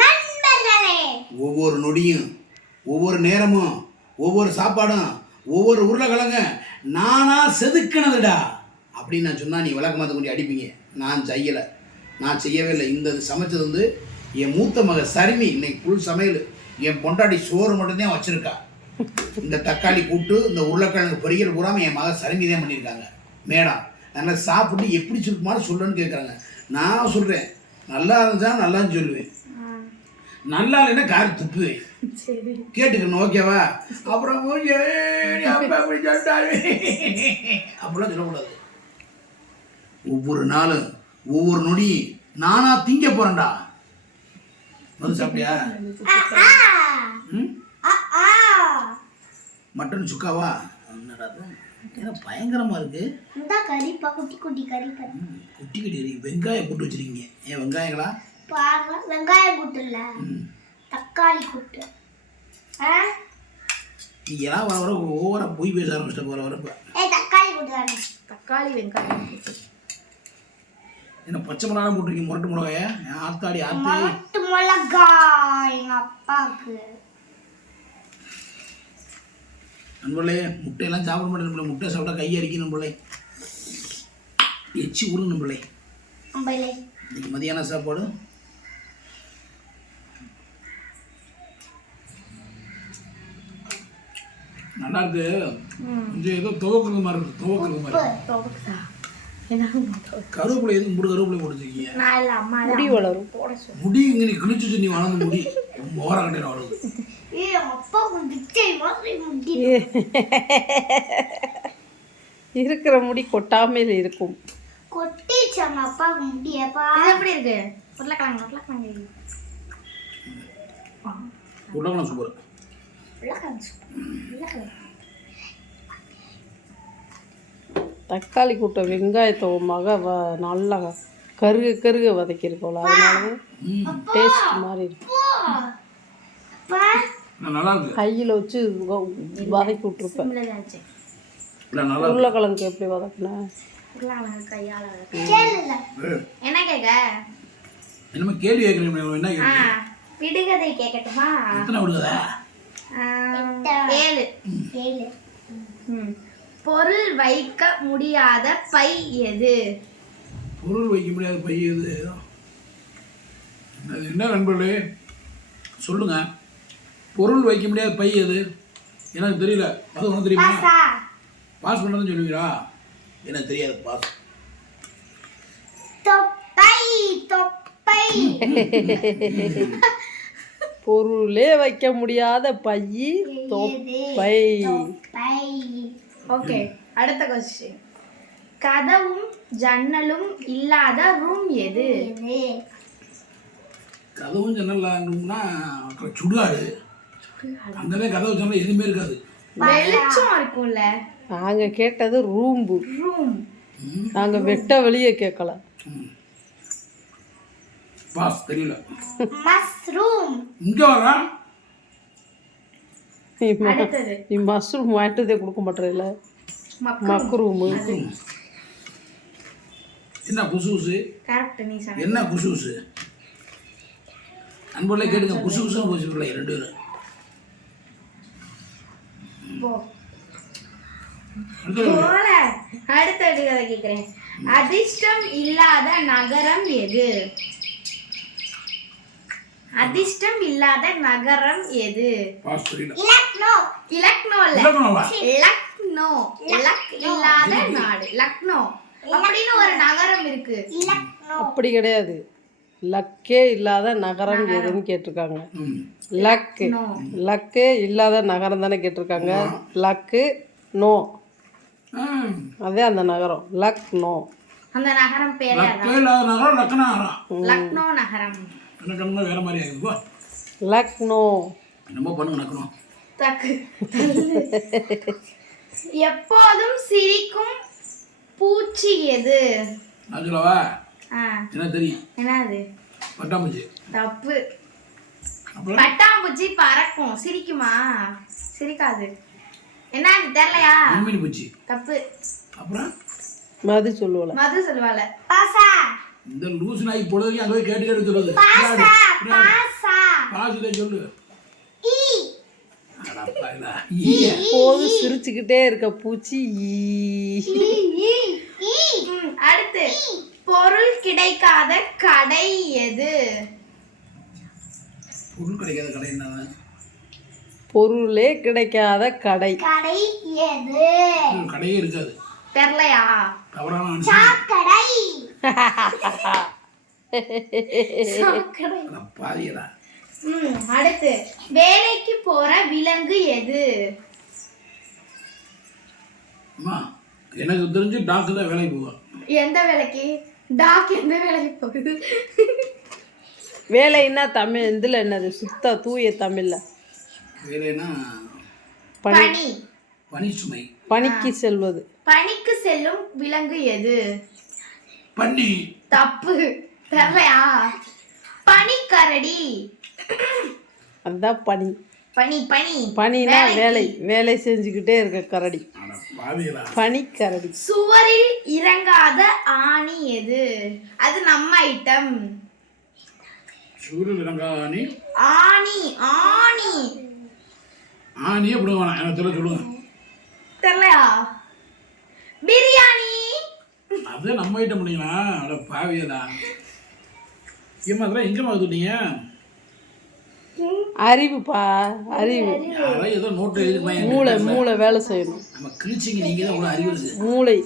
நண்பர்களே, ஒவ்வொரு நொடியும், ஒவ்வொரு நேரமும், ஒவ்வொரு சாப்பாடும், ஒவ்வொரு உருளைக்கிழங்கு நானா செதுக்கினதுடா அப்படின்னு நான் சொன்னால் நீ விளக்கமாத்த கொண்டு அடிப்பீங்க. நான் செய்யலை, நான் செய்யவே இல்லை. இந்த சமைச்சது வந்து என் மூத்த மக சரிமி. இன்னைக்கு ஃபுல் சமையல் என் பொண்டாட்டி சோறு மட்டும்தான் வச்சுருக்கா. இந்த தக்காளி கூட்டு, இந்த உருளைக்கிழங்கு பொரியல் பூராமல் என் மக சரிமி தான் பண்ணியிருக்காங்க. மேடம் அதனால் சாப்பிட்டு எப்படி சுருக்குமாறு சொல்லுன்னு கேட்குறாங்க. நான் சொல்கிறேன், நல்லா இருந்துச்சா நல்லான்னு சொல்லுவேன், நல்லா இல்லைன்னா காரி துப்புவேன். கேட்டுக்கணும், ஓகேவா? அப்புறம் அப்பா அப்படி சொல்லிட்டாரு அப்படிலாம் சொல்லக்கூடாது. ஒவ்வொரு நாளும் ஒவ்வொரு நொடி நானா திங்க போறேன்டா. வந்து சாப்பிட்டியா? மட்டன் சுக்காவா? என்னடா ஏன்னா பயங்கரமா இருக்கு. கறிப்பா, குட்டி குட்டி கறி. குட்டி குட்டி வெங்காயம் போட்டு வச்சிருக்கீங்க. ஏன் வெங்காயங்களா? வெங்காயம் கூட்டு இல்ல, தக்காளி கூட்டு. நீ எல்லாம் வர வர ஓவரா போய் பேச ஆரம்பிச்சிட்ட. போற வரப்ப தக்காளி கூட்டு தானே. தக்காளி வெங்காயம் கூட்டு. என்ன பச்சை மிளகா போட்டிருக்கீங்க? முரட்டு மிளகாய? ஆத்தாடி ஆத்தி, முரட்டு மிளகாய் எங்க அப்பாவுக்கு. நண்பர்களே, முட்டையெல்லாம் சாப்பிட மாட்டேன் நண்பர்களே. முட்டை சாப்பிட்டா கை அரிக்கும் நண்பர்களே, எச்சி ஊறும் நண்பர்களே. இன்னைக்கு மதியான சாப்பாடு நல்லா இருக்கு. கொஞ்சம் ஏதோ துவக்கிறது மாதிரி இருக்கு. துவக்கிறது மாதிரி கருவேப்பிலை எதுக்கு முடி கருவேப்பிலை போட்டுருக்கீங்க? முடி வளரும். முடி இங்க நீ கிழிச்சு நீ வளர்ந்து முடி ஓர கண்டையில வளருது. இருக்கிற முடி கொட்டாமல் இருக்கும். கொட்டிச்சாங்க அப்பா முடியப்பா. எப்படி இருக்கு? உருளைக்கிழங்கு உருளைக்கிழங்கு சூப்பர். தக்காளி கூட்ட வெங்காயத்தை மக நல்லா கருக வதக்கியிருக்கோம்ல, அதனால டேஸ்ட் மாதிரி இருக்கும். கையில் வச்சு வதக்கி விட்டுருப்பேன். உருளைக்கிழங்கு எப்படி வதக்குனேன்? என்ன கேட்க? என்னமா கேள்வி கேட்குறீங்க? என்ன விடுகதை கேட்கட்டுமா? எத்தனை விடுகதை? 7. பொருள் வைக்க முடியாத பை எது? பொருள் வைக்க முடியாத பை எது? என்ன நண்பர்களே சொல்லுங்க, பொருள் வைக்க முடியாத பை எது? எனக்கு தெரியல. அது ஒன்றும் தெரியுமா? பாஸ் பண்ணதான் சொல்லுவீங்களா? எனக்கு தெரியாது. பாஸ். பொருளே வைக்க முடியாத பை தொப்பை. ஓகே, அடுத்த கொஸ்டின். கதவும் ஜன்னலும் இல்லாத ரூம் எது? கதவும் ஜன்னல்னா சுடுகாடு. அங்கதான் கதவு ஜன்னல் எதுவுமே இருக்காது, வெளிச்சம் இருக்கும்ல. நாங்க கேட்டது ரூம்பு. நாங்க வெட்ட வெளியே கேட்கல. பாஸ். தெரியல. மஷ்ரூம். இங்க வரா நீ மஷ்ரூம் வாங்கிட்டதே கொடுக்க மாட்டேல. மக்ரூமு என்ன குசுகுசு? என்ன குசுகுசு? அன்புள்ள கேட்டுங்க. குசுகுசுன்னு போச்சு பிள்ளை 2 பேரும். அடுத்த கதை கேட்கிறேன். அதிர்ஷ்டம் இல்லாத நகரம் எது? அதிர்ஷ்டம் இல்லாத நகரம் எது? லக்னோ. லக்னோ இல்லாத நாடு லக்னோ அப்படின்னு ஒரு நகரம் இருக்கு. அப்படி கிடையாது. லக்கே இல்லாத நகரம் எதுன்னு கேட்டிருக்காங்க. லக்கே இல்லாத நகரம் தானே கேட்டிருக்காங்க. லக்கு நோ, அதே அந்த நகரம் லக்னோ. அந்த நகரம் பேரே லக்னோ நகரம். வேற மாதிரி ஆகுது. லக்னோ என்னமோ பண்ணுங்க. லக்னோ. எப்போதும் சிரிக்கும் பூச்சி எது? நான் சொல்லவா? என்ன தெரியும்? என்னது? பட்டாம்பூச்சி. தப்பு. பட்டாம்பூச்சி பறக்கும், சிரிக்குமா? சிரிக்காது. என்ன தெரியலையா? மீன் பூச்சி. தப்பு. அப்புறம் மது சொல்லுவாள. மது சொல்லுவாள. பாசா. இந்த லூஸ் நாய் பொழுதுக்கு அங்க போய் கேட்டு சொல்லுது. பாசா ஆசிரியை சொல்லு. ஈ. அடப்பாவிகளா. எப்போதும் சிரிச்சுக்கிட்டே இருக்க பூச்சி ஈ. அடுத்து பொருள் கிடைக்காத கடை எது? பொருள் கிடைக்காத கடை என்னது? பொருளே கிடைக்காத கடை. கடை எது? கடையே இருக்காது. தெரியலையா? தவறான ஆன்சர். சாக்கடை. பாதியடா. அடுத்து வேலைக்கு போற விலங்கு எது? அம்மா எனக்கு தெரிஞ்சு டாக்டர் தான் வேலைக்கு போவான். எந்த வேலைக்கு? டாக் எந்த வேலைக்கு போகுது? வேலைன்னா தமிழ் இதில் என்னது சுத்த தூய தமிழில்? வேலைன்னா பனி. பனி சுமை. பணிக்கு செல்வது. பனிக்கு செல்லும் விலங்கு எது? பன்னி. தப்பு. தெரியலையா? பனிக்கரடி. அதுதான் பனி. பனி பனி பனினா வேலை வேலை செஞ்சுக்கிட்டே இருக்க கரடி. பனிக்கரடி. சுவரில் இறங்காத ஆணி எது? அது நம்ம ஐட்டம். சுவரில் இறங்காத ஆணி. ஆணி ஆணி ஆணியே போடுவானா? எனக்கு சொல்லுங்க. தெரியலையா? பிரியாணி. அது நம்ம ஐட்டம் முடியுங்களா? அவ்வளோ பாவியதா. ஏமா அதெல்லாம் எங்கேம்மா வந்துட்டீங்க? அறிவுப்பா அறிவு. யாரோ ஏதோ நோட்டு எழுதி மூளை மூளை வேலை செய்யணும். நம்ம கிழிச்சிங்க. நீங்கள் தான் அவ்வளோ அறிவு இருக்குது. மூளை.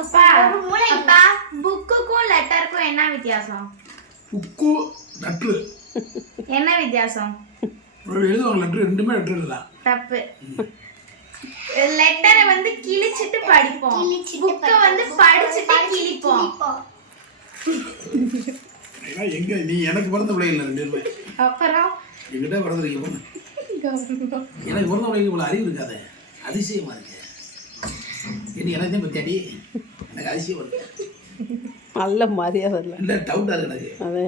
அப்பா புக்குக்கும் லெட்டருக்கும் என்ன வித்தியாசம்? புக்கு லெட்ரு என்ன வித்தியாசம்? எழுதுவாங்க. லெட்ரு ரெண்டுமே லெட்ரு எழுதலாம். தப்பு. லெட்டரை வந்து கிழிச்சிட்டு படிப்போம், புக்கை வந்து படிச்சுட்டு கிழிப்போம். ஏன்னா எங்க நீ எனக்கு பிறந்த பிள்ளைகள் ரெண்டு பேருமே. அப்புறம் எங்கிட்ட பிறந்திருக்கீங்க போன. எனக்கு பிறந்த பிள்ளைங்க இவ்வளோ அறிவு இருக்காது. அதிசயமா இருக்கு. என்ன எனக்கு தான் பத்தியாடி. எனக்கு அதிசயம் இருக்கு. நல்ல மரியாதை இல்லை. இல்லை டவுட்டாக இருக்கு எனக்கு. அதே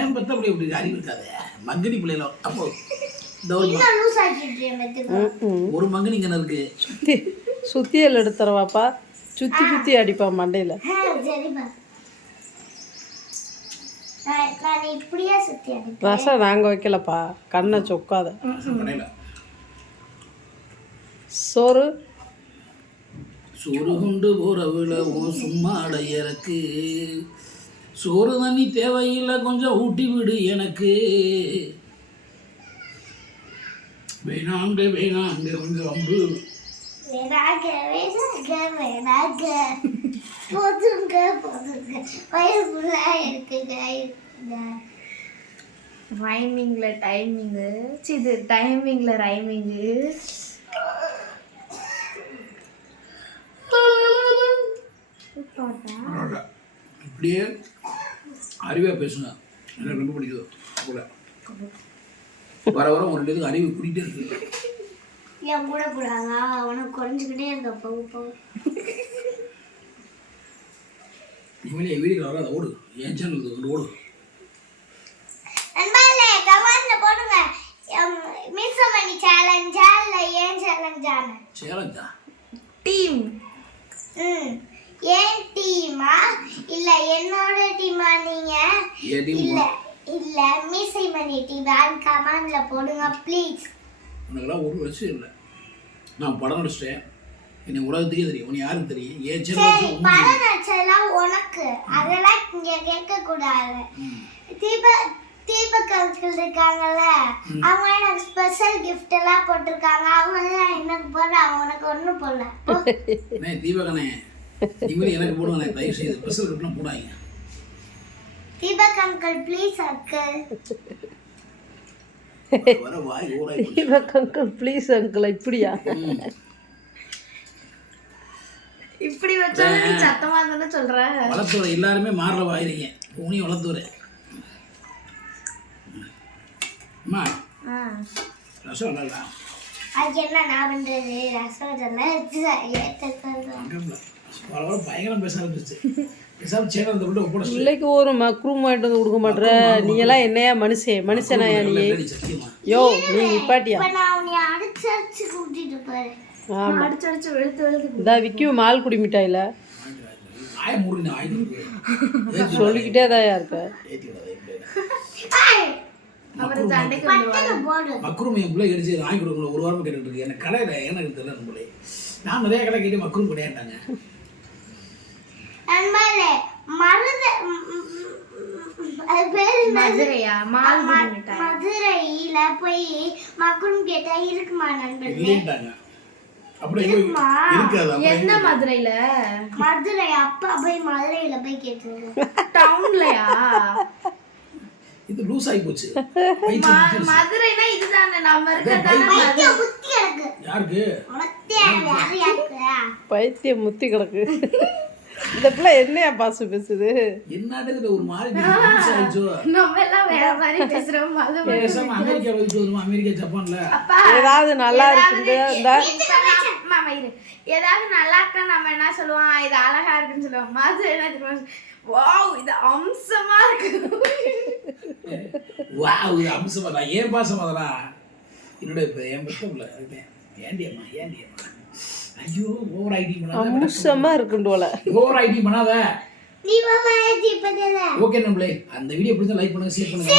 ஏன் பத்த பிள்ளை இப்படி அறிவு இருக்காது? மங்கனி பிள்ளைல அப்போ இந்த ஒரு மங்கனி இங்கே இருக்கு. சுத்தியல் எடுத்துறவாப்பா. சுத்தி சுத்தி அடிப்பான் மண்டையில். ரசம் நாங்கள் வைக்கலப்பா. கண்ணை சொக்காத. சோறு சோறு கொண்டு போறவுல சும்மா அடையறக்கு சோறு தண்ணி தேவையில்லை, கொஞ்சம் ஊட்டி விடு எனக்கு. வேணாங்க வேணாங்க கொஞ்சம் அம்பு. ரைமிங்ல டைமிங்கு இது டைமிங்ல ரைமிங்கு. இப்படியே அறிவாக பேசுங்க. எனக்கு ரொம்ப பிடிக்குது. கூட வர வர ஒரு ரெண்டு அறிவு கூட்டிகிட்டே இருக்கு. என் கூட கூடாதா? உனக்கு குறைஞ்சிக்கிட்டே இருக்க போக போக. இனிமேல் என் வீட்டுக்கு வராத. ஓடு. என் சேனல் ஓடு. நண்பர்களே கமெண்ட்ல போடுங்க. மிஸ் மணி சேலஞ்சா இல்ல ஏன் சேலஞ்சா? சேலஞ்சா? டீம். ஏன் டீமா இல்ல என்னோட டீமா? நீங்க இல்ல இல்ல மிஸ் மணி டீம் கமெண்ட்ல போடுங்க ப்ளீஸ். உனக்கெல்லாம் ஒரு விஷயம் இல்லை. நான் படம் நடிச்சிட்டேன். என்னை உலகத்துக்கே தெரியும். உனக்கு யாருக்கு தெரியும்? ஏன் சேனல் படம் நடிச்சதெல்லாம் உனக்கு. அதெல்லாம் இங்க கேட்க கூடாது. தீபக் அங்கிள் இருக்காங்கல்ல, அவங்க எனக்கு ஸ்பெஷல் கிஃப்ட் எல்லாம் போட்டிருக்காங்க. அவங்க எனக்கு போட, உனக்கு ஒன்றும் போடல. தீபகனே இவரு எனக்கு போடுவாங்க. தயவு செய்து ஸ்பெஷல் கிஃப்ட்லாம் போடாதீங்க. Deepak uncle please uncle. வர வாய் ஓடாய். Deepak uncle please uncle. இப்படியா? இப்படி வச்சா நீ சத்தமா தானே சொல்ற. வளர்த்துவர எல்லாருமே மாறல வாயிறீங்க. உனியும் வளர்த்துவர. அம்மா ரசம் நல்லா. அது என்ன நான் பண்றது? ரசம் பயங்கரம் பேச ஆரம்பிச்சு. பிள்ளைக்கு ஒரு மக்ரூம் வாங்கிட்டு வந்து கொடுக்க மாட்டேற. நீ எல்லாம் என்னையா மனுஷனாயா நீ? யோ நீ நிப்பாட்டியா? கூட்டிட்டு போறேன். ஆமா அடிச்சு அடிச்சு வெளுத்து வெளுத்து. இதா விற்கும் மால்குடி மிட்டாயில. ஆய மூடி நான் வாங்கி சொல்லிக்கிட்டே தான் இருக்க. ஏற்றி விடாத அவர் சண்டைக்கு வந்துருவாரு. போடு. மக்ரூம் என் பிள்ளை கிடைச்சி வாங்கி கொடுக்கல ஒரு வாரமாக கேட்டுட்டு இருக்கு. எனக்கு கடையில் எனக்கு தெரியல நம்மளே. நான் நிறைய கடை கேட்டு மக்ரூம் கிடையாண்டாங்க. நண்பர்களே, அது பேரு மதுரையா? மால்குடி மிட்டாய். மதுரையில போய் மக்குன்னு கேட்டா இருக்குமா நண்பர்களே? இல்லைன்ட்டாங்க. அப்படியே இருக்குமா? இருக்காது. எந்த மதுரையில? மதுரை. அப்பா போய் மதுரையில போய் கேட்டு டவுன்லயா? இது லூஸ் ஆகி போச்சு. மதுரைனா இதுதானே நம்ம இருக்கதானே. பைத்தியம் முத்தி கிடக்கு. யாருக்கு? வேற யாருக்கு? பைத்தியம் முத்தி கிடக்கு. இந்த பிள்ளை என்னையா பாசு பேசுது? என்னது ஒரு மாதிரி லூஸ் ஆயிச்சோ. நம்ம எல்லாம் வேற மாதிரி பேசுறோம். பேசாம அமெரிக்கா போயிட்டு வருமா? அமெரிக்கா ஜப்பான்ல ஏதாவது நல்லா இருக்குது. மாமா இரு. ஏதாவது நல்லா இருக்கா நம்ம என்ன சொல்லுவோம்? இது அழகா இருக்குன்னு சொல்லுவோம். மதுரை என்ன தெரியுமா? வாவ் இது அம்சமா இருக்கு. வாவ் இது அம்சமா. நான் ஏன் பாசம் அதெல்லாம் என்னோட என் பக்கம்ல ஏண்டியம்மா ஏண்டியம்மா. ஐயோ ஓவர் ஐடி பண்ணாத. அம்சமா இருக்குண்டோல. ஓவர் ஐடி பண்ணாத. நீ மாமா ஐடி பண்ணல. ஓகே நம்மளே அந்த வீடியோ பிடிச்சா லைக் பண்ணுங்க, ஷேர் பண்ணுங்க.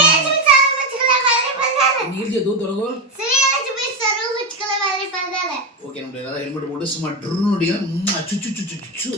நீங்க தூத்து வரகோ. ஓகே நம்மளே ஏதாவது ஹெல்மெட் போட்டு சும்மா ட்ருனுடியா சுச்சு சுச்சு சுச்சு